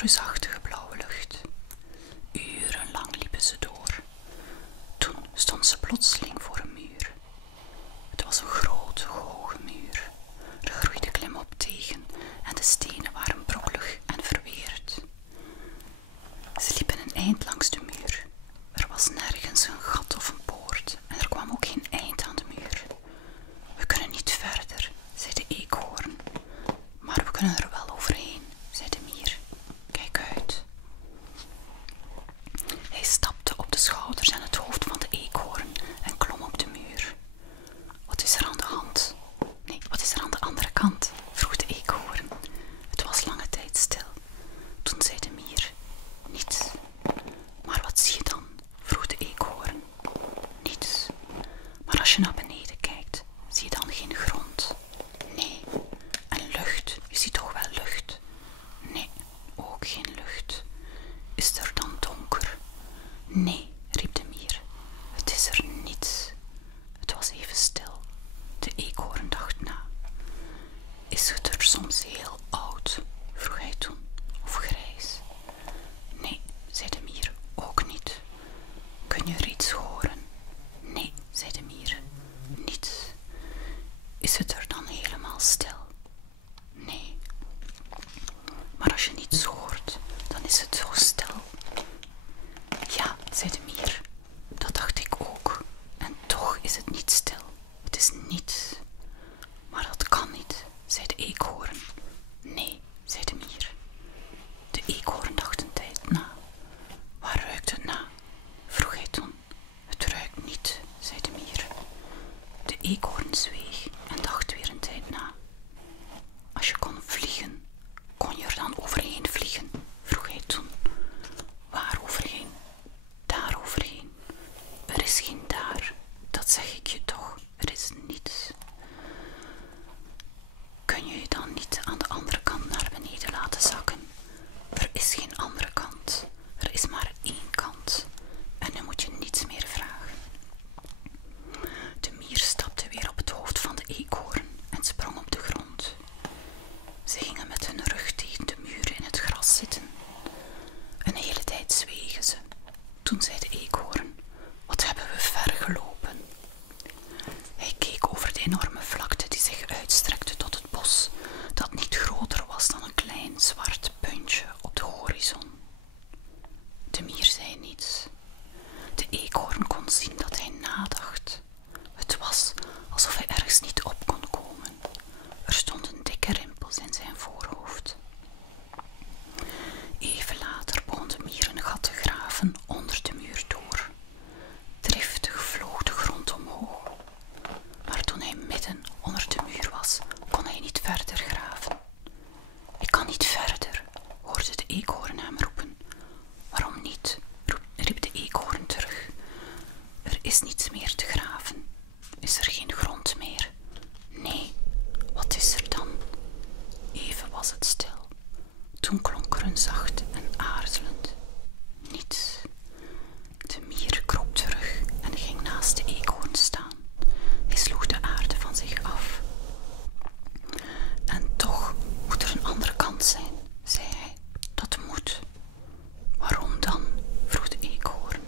reusachtige blauwe lucht. Urenlang liepen ze door. Toen stond ze plotseling voor een muur. Het was een grote, hoge muur. Er groeide klimop tegen en de stenen waren brokkelig en verweerd. Ze liepen een eind langs de muur. Er was nergens een gat of een poort en er kwam ook geen eind aan de muur. We kunnen niet verder, zei de eekhoorn. Maar we kunnen er wel overheen, zei de mier. Kijk uit. Hij stapte op de schouders en het hoofd van de eekhoorn en klom op de muur. Wat is er aan de hand? Nee, wat is er aan de andere kant? Vroeg de eekhoorn. Het was lange tijd stil. Toen zei de mier, niets. Maar wat zie je dan? Vroeg de eekhoorn. Niets. Maar als je naar beneden kijkt, zie je dan geen grond? Nee. En lucht? Je ziet toch wel lucht? Nee, ook geen lucht. Is er dan donker? Nee, riep de mier. Het is er niets. Het was even stil. De eekhoorn dacht na. Is het er soms heel oud? Vroeg hij toen. Of grijs? Nee, zei de mier, ook niet. Kun je er iets horen? Nee, zei de mier, niets. Is het er dan helemaal stil? Nee. Maar als je niets hoort, dan is het zo stil. Ja, zei de mier, dat dacht ik ook. En toch is het niet stil. Het is niets. Maar dat kan niet, zei de eekhoorn. Nee, zei de mier. De eekhoorn dacht een tijd na. Waar ruikt het na? Vroeg hij toen. Het ruikt niet, zei de mier. De eekhoorn zweeg en dacht weer een tijd na. Als je kon vliegen, kon je er dan overheen vliegen? Vroeg hij toen. Waar overheen? Daar overheen. Er is geen daar, dat zeg ik je toch. Er is niets. Kun je je dan niet aan de andere kant naar beneden laten zakken? Er is geen andere kant. Er is maar één kant. En nu moet je niets meer vragen. De mier stapte weer op het hoofd van de eekhoorn en sprong op de grond. Ze gingen met hun rug tegen de muren in het gras zitten. Een hele tijd zwegen ze. Toen zei de eekhoorn, wat hebben we ver gelopen? Hij keek over de enorme vlakte die zich uitstrekte tot het bos, dat niet groter was dan een klein zwart puntje op de horizon. De mier zei niets. De eekhoorn kon zien dat hij nadacht. Het was alsof hij ergens niet op kon komen. Er stonden dikke rimpels in zijn voorhoofd. Even later begon de mier een gat te graven onder de muur door. Driftig vloog de grond omhoog. Maar toen hij midden onder de muur was, kon hij niet verder graven. Ik kan niet verder, hoorde de eekhoorn hem roepen. Waarom niet? Riep de eekhoorn terug. Er is niets meer te graven. Is er geen grond meer? Nee. Wat is er dan? Even was het stil. Toen klonk er een zacht en aarzelend niets. De mier kroop terug en ging naast de eekhoorn staan. Hij sloeg de aarde van zich af. En toch moet er een andere kant zijn, zei hij. Dat moet. Waarom dan? Vroeg de eekhoorn.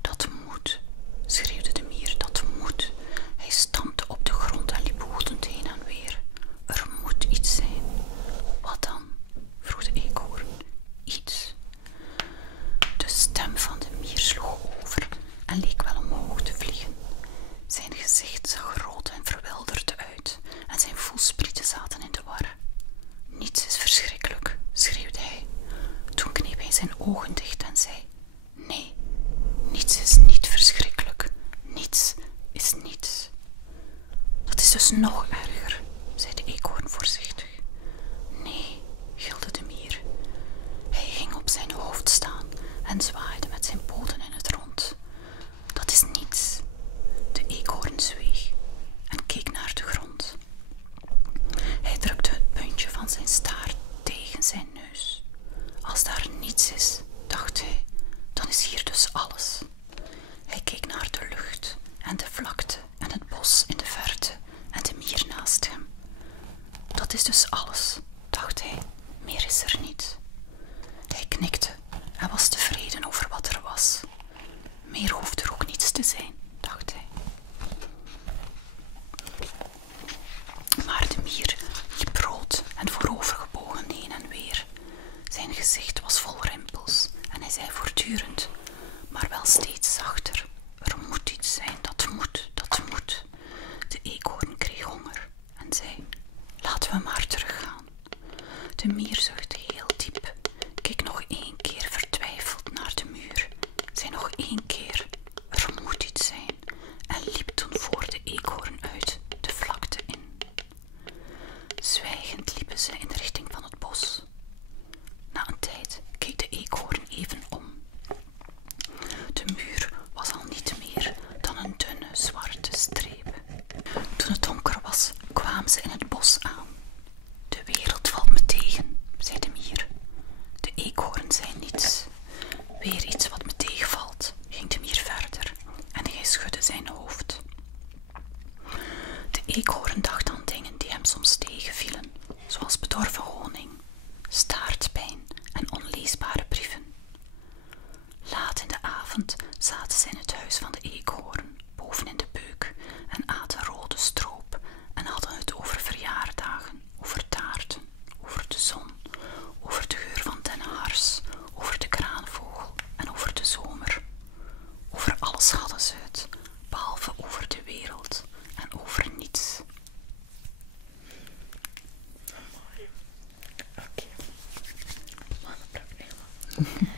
Dat moet, schreeuwde de mier, dat moet. Hij stampte op de grond en liep woedend heen en weer. Er moet iets zijn. Wat dan? Vroeg de eekhoorn. Iets. De stem van de mier sloeg over en leek wel omhoog te vliegen. Zijn gezicht zag rood en verwilderd uit en zijn voelsprieten zaten in de war. Niets is verschrikkelijk, schreeuwde hij. Toen kneep hij zijn ogen dicht en zei, nee, niets is niet verschrikkelijk. Niets is niets. Dat is dus nog erger, zei de eekhoorn voorzichtig. Nee, gilde de mier. Hij ging op zijn hoofd staan en zwaaide met zijn poten in het rond. Dat is niets. De eekhoorn zweeg en keek naar de grond. Hij drukte het puntje van zijn staart tegen zijn neus. Als daar niets is, dacht hij, dan is hier dus alles. Hij keek naar de lucht en de vlakte en het bos in de verte en de mier mier zuchtte heel diep, keek nog 1 keer vertwijfeld naar de muur, zei nog 1 keer, er moet iets zijn, en liep toen voor de eekhoorn uit de vlakte in. Zwijgend liepen ze in de richting van het bos. Na een tijd keek de eekhoorn even om. De muur was al niet meer dan een dunne zwarte streep. Toen het donker was, kwamen ze in het bos aan. De wereld valt me tegen, zei de mier. De eekhoorn zei niets. Weer iets wat me tegenvalt, ging de mier verder en hij schudde zijn hoofd. De eekhoorn dacht aan dingen die hem soms tegenvielen, zoals bedorven honing, staartpijn en onleesbare brieven. Laat in de avond zaten ze in het huis van de eekhoorn, boven in de beuk, en aten rode stroop en hadden het over verjaardagen, over taarten, over de zon, over de geur van dennenhars, over de kraanvogel en over de zomer. Over alles hadden ze het, behalve over de wereld en over niets. Mooi. Oké. Wat een probleem.